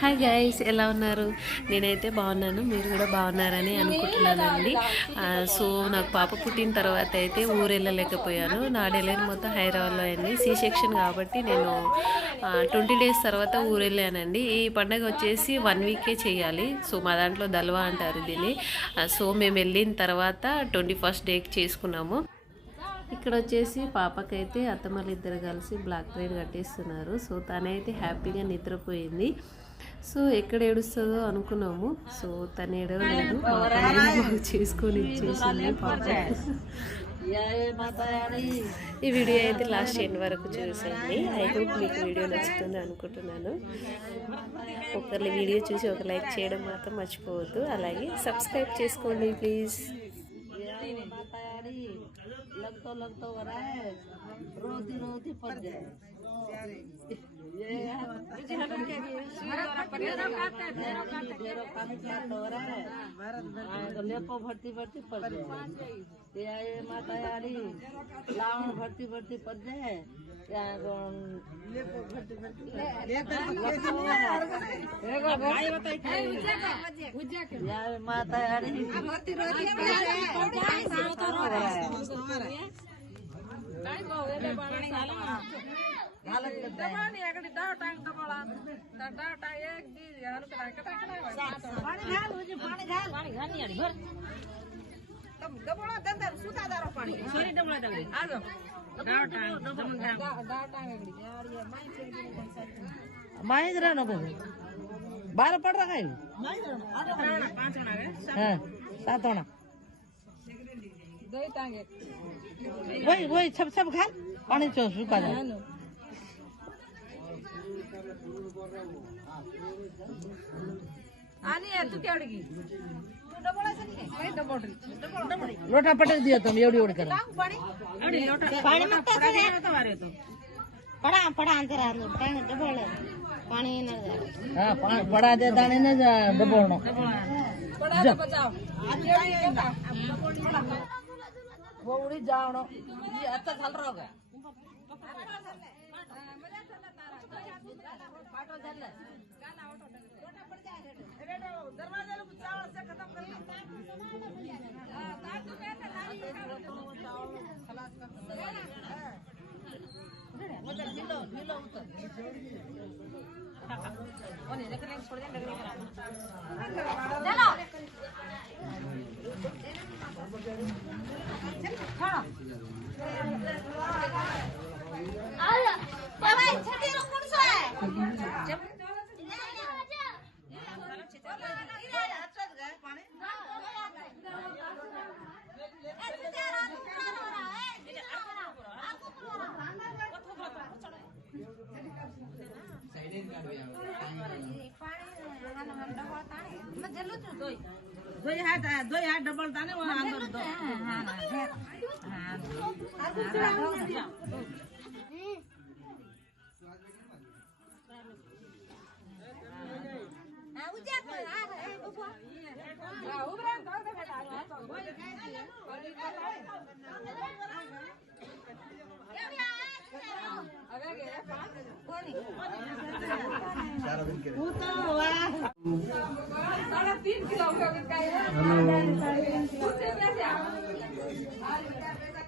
Hi guys, ఎలా ఉన్నారు? నేనైతే బాగున్నాను, మీరు కూడా బాగున్నారని అనుకుంటున్నానండి. సో నాకు పాప పుట్టిన తర్వాత అయితే ఊరు వెళ్ళలేకపోయాను. నా డెలివరీ మొత్తం హైదరాబాద్లో అయింది. సి సెక్షన్ కాబట్టి నేను 20 డేస్ తర్వాత ఊరు వెళ్ళానండి. ఈ పండగ వచ్చేసి 1 వీకే చేయాలి. సో మా దాంట్లో దల్వా అంటారు దీన్ని. సో మేము వెళ్ళిన తర్వాత 21st డేకి చేసుకున్నాము. ఇక్కడ వచ్చేసి పాపకైతే అత్తమ్మలు ఇద్దరు కలిసి బ్లాక్ థ్రెడ్ కట్టేస్తున్నారు. సో తనైతే హ్యాపీగా నిద్రపోయింది. సో ఎక్కడ ఏడుస్తుందో అనుకున్నాము. సో తను ఏడవలేదు, చేసుకొని ఇచ్చేసింది పాప. ఈ వీడియో అయితే లాస్ట్ ఎండ్ వరకు చూసేయండి. ఐ హోప్ మీకు వీడియో నచ్చుతుంది అనుకుంటున్నాను. ఒకరి వీడియో చూసి ఒక లైక్ చేయడం మాత్రం మర్చిపోవద్దు. అలాగే సబ్స్క్రైబ్ చేసుకోండి ప్లీజ్. लगता हो रहा है रोती पड़ जाए लेपो भर्ती पड़ जाए माता यारी लावण भर्ती पड़ जाए माता यारी माहिंद्रा नको 12 पड़ रहा है 7 होना वही सब खा पानी चो सूखा जाए लोटा पटक दिया तुम एवढी एवढी करा पड़ा अंतर पानी हाँ पड़ा दे दाने न डबोड़नो वो उड़ी जाओ ये अच्छा चल रहा होगा दो हाथ डबल ताने वो अंदर दो हेलो